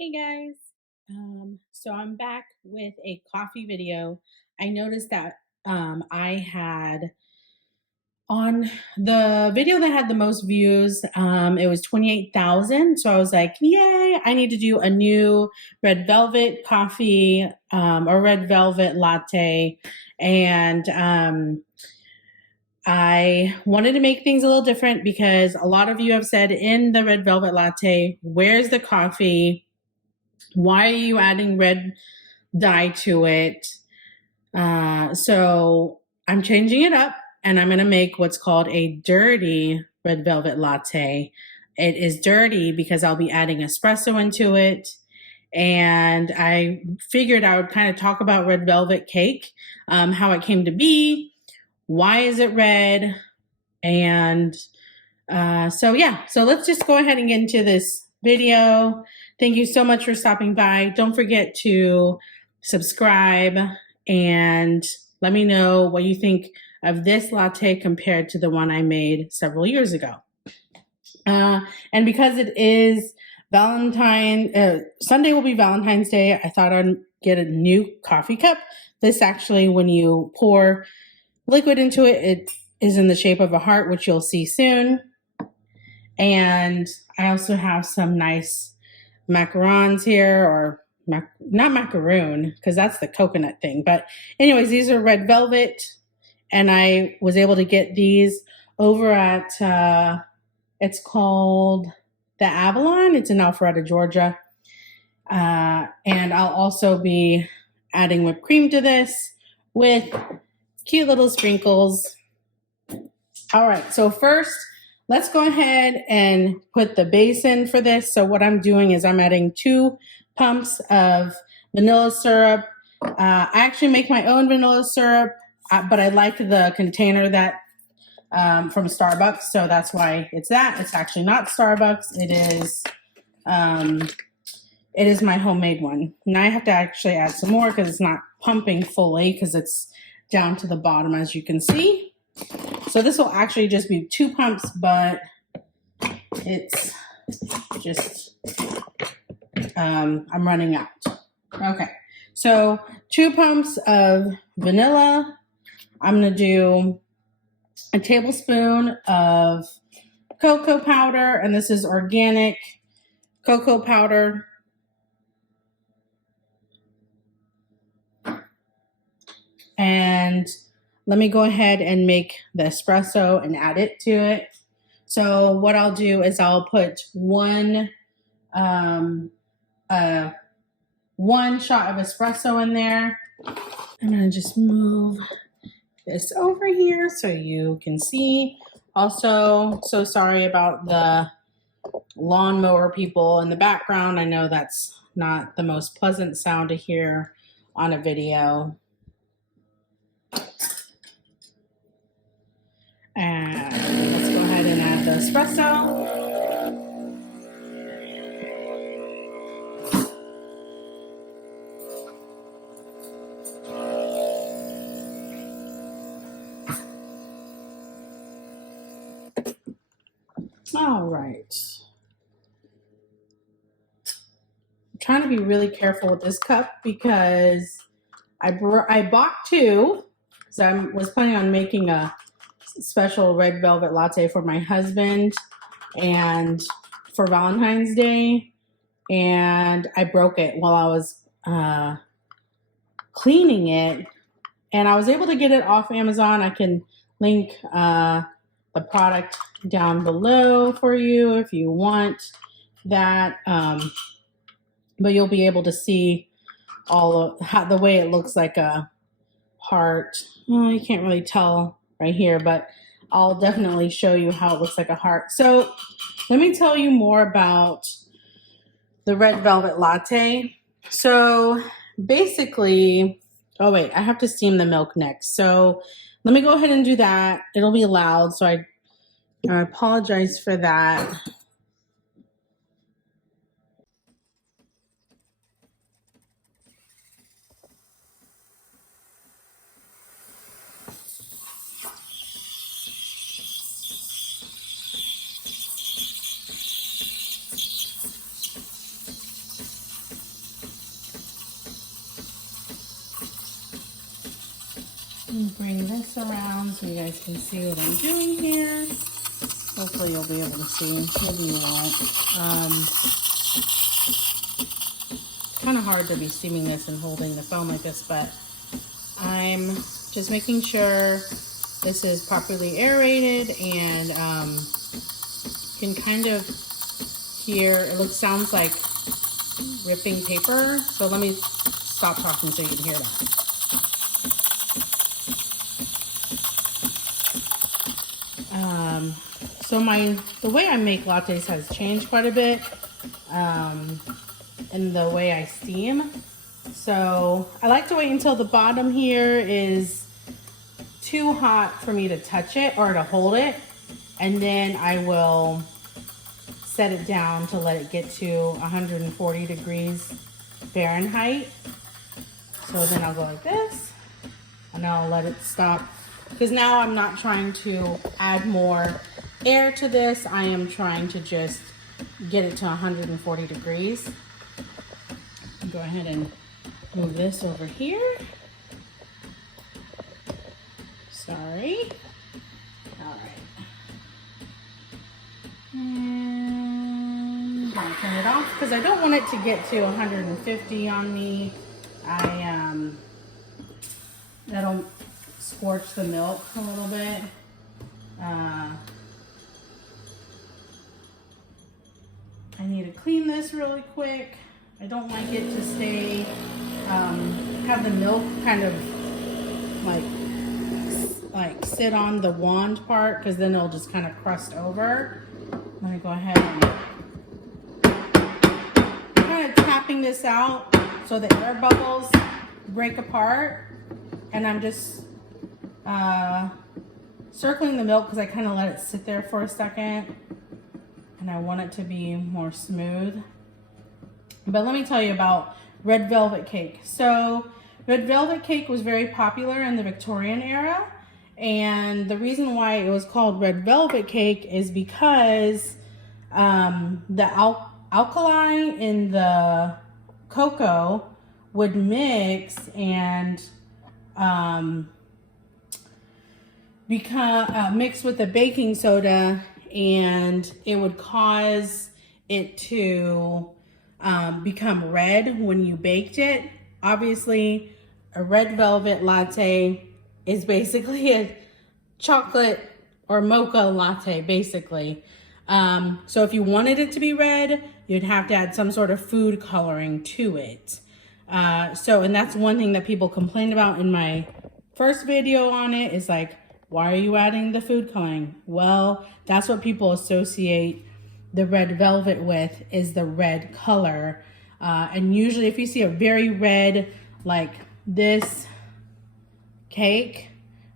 Hey guys. So I'm back with a coffee video. I noticed that I had on the video that had the most views, it was 28,000. So I was like, yay, I need to do a new red velvet coffee, or red velvet latte. And I wanted to make things a little different because a lot of you have said in the red velvet latte, where's the coffee? Why are you adding red dye to it? So I'm changing it up and I'm going to make what's called a dirty red velvet latte. It is dirty because I'll be adding espresso into it. And I figured I would kind of talk about red velvet cake, how it came to be, why is it red, and so let's just go ahead and get into this video. Thank you so much for stopping by. Don't forget to subscribe and let me know what you think of this latte compared to the one I made several years ago. And because it is Sunday will be Valentine's Day, I thought I'd get a new coffee cup. This actually, when you pour liquid into it, it is in the shape of a heart, which you'll see soon. And I also have some nice macarons here, or not macaroon, because that's the coconut thing. But anyways, these are red velvet. And I was able to get these over at, it's called the Avalon. It's in Alpharetta, Georgia. And I'll also be adding whipped cream to this with cute little sprinkles. All right, so first, let's go ahead and put the base in for this. So what I'm doing is I'm adding 2 pumps of vanilla syrup. I actually make my own vanilla syrup, but I like the container that from Starbucks, so that's why it's that. It's actually not Starbucks. It is my homemade one. Now I have to actually add some more because it's not pumping fully because it's down to the bottom, as you can see. So this will actually just be 2 pumps, but it's just, I'm running out. Okay, so 2 pumps of vanilla. I'm gonna do a tablespoon of cocoa powder, and this is organic cocoa powder. And let me go ahead and make the espresso and add it to it. So what I'll do is I'll put one shot of espresso in there. I'm gonna just move this over here so you can see. Also, so sorry about the lawnmower people in the background. I know that's not the most pleasant sound to hear on a video. And let's go ahead and add the espresso. All right. I'm trying to be really careful with this cup because I bought 2. So I was planning on making a special red velvet latte for my husband and for Valentine's Day, and I broke it while I was cleaning it, and I was able to get it off Amazon. I can link the product down below for you if you want that, but you'll be able to see all of the way it looks like a heart. Well, you can't really tell right here, but I'll definitely show you how it looks like a heart. So let me tell you more about the red velvet latte. So basically, oh wait, I have to steam the milk next. So let me go ahead and do that. It'll be loud, so I apologize for that. Bring this around so you guys can see what I'm doing here. Hopefully you'll be able to see. Maybe you won't. Kind of hard to be steaming this and holding the foam like this, but I'm just making sure this is properly aerated, and you can kind of hear, sounds like ripping paper. So let me stop talking so you can hear that. So the way I make lattes has changed quite a bit, in the way I steam. So I like to wait until the bottom here is too hot for me to touch it or to hold it, and then I will set it down to let it get to 140 degrees Fahrenheit. So then I'll go like this, and I'll let it stop. Because now I'm not trying to add more air to this. I am trying to just get it to 140 degrees. I'll go ahead and move this over here. Sorry. All right. And I'll turn it off because I don't want it to get to 150 on me. That'll scorch the milk a little bit. I need to clean this really quick. I don't like it to stay, have the milk kind of like sit on the wand part, because then it'll just kind of crust over. Let me go ahead and kind of tapping this out so the air bubbles break apart. And I'm just circling the milk because I kind of let it sit there for a second, and I want it to be more smooth. But let me tell you about red velvet cake. So red velvet cake was very popular in the Victorian era, and the reason why it was called red velvet cake is because the alkali in the cocoa would mix and mixed with the baking soda, and it would cause it to become red when you baked it. Obviously, a red velvet latte is basically a chocolate or mocha latte, basically. So if you wanted it to be red, you'd have to add some sort of food coloring to it. And that's one thing that people complained about in my first video on it, is like, why are you adding the food coloring? Well, that's what people associate the red velvet with, is the red color. And usually if you see a very red, like this cake,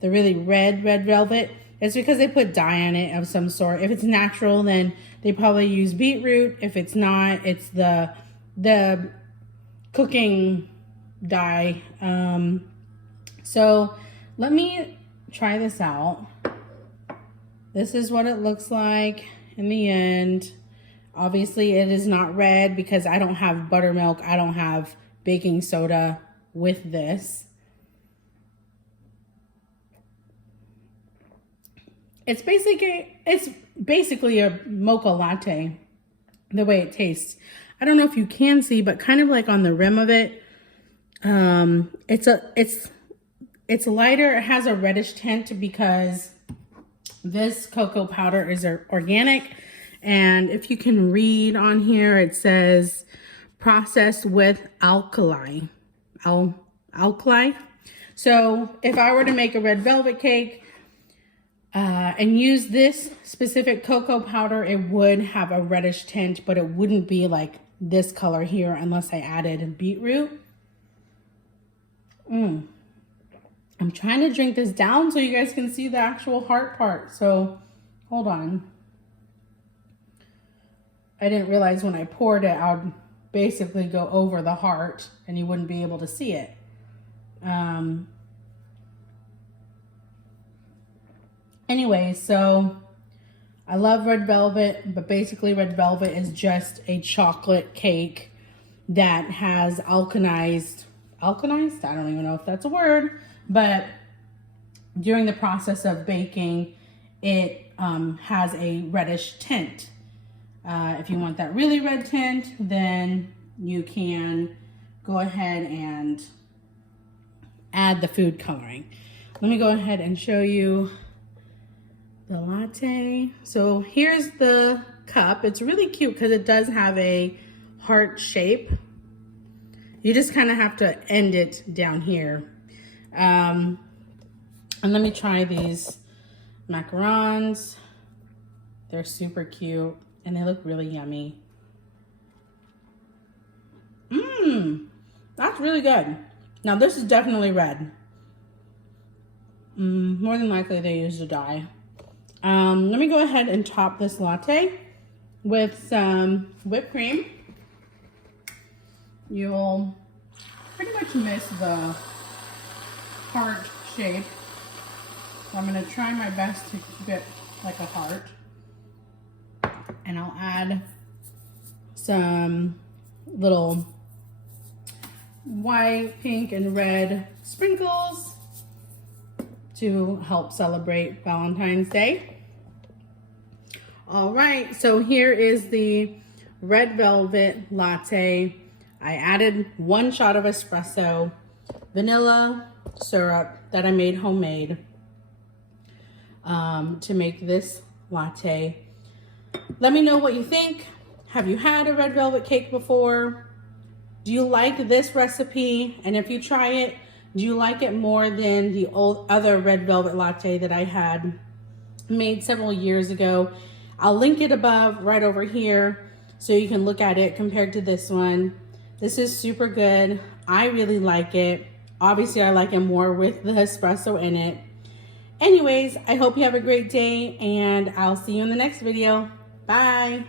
the really red velvet, it's because they put dye on it of some sort. If it's natural, then they probably use beetroot. If it's not, it's the cooking dye. So let me try this out. This is what it looks like in the end. Obviously it is not red because I don't have buttermilk. I don't have baking soda with this. It's basically a mocha latte, the way it tastes. I don't know if you can see, but kind of like on the rim of it, it's lighter. It has a reddish tint because this cocoa powder is organic. And if you can read on here, it says processed with alkali. Alkali. So if I were to make a red velvet cake and use this specific cocoa powder, it would have a reddish tint, but it wouldn't be like this color here unless I added beetroot. I'm trying to drink this down so you guys can see the actual heart part. So hold on. I didn't realize when I poured it, I would basically go over the heart and you wouldn't be able to see it. Anyway, so I love red velvet, but basically red velvet is just a chocolate cake that has alkanized, I don't even know if that's a word, but during the process of baking, it has a reddish tint. If you want that really red tint, then you can go ahead and add the food coloring. Let me go ahead and show you the latte. So here's the cup. It's really cute because it does have a heart shape. You just kind of have to end it down here. And let me try these macarons. They're super cute and they look really yummy. That's really good. Now this is definitely red. More than likely they used a dye. Let me go ahead and top this latte with some whipped cream. You'll pretty much miss the heart shape. So I'm gonna try my best to keep it like a heart. And I'll add some little white, pink, and red sprinkles to help celebrate Valentine's Day. All right, so here is the red velvet latte. I added 1 shot of espresso, vanilla syrup that I made homemade to make this latte. Let me know what you think. Have you had a red velvet cake before? Do you like this recipe? And if you try it, do you like it more than the other red velvet latte that I had made several years ago? I'll link it above right over here so you can look at it compared to this one. This is super good. I really like it. Obviously, I like it more with the espresso in it. Anyways, I hope you have a great day and I'll see you in the next video. Bye.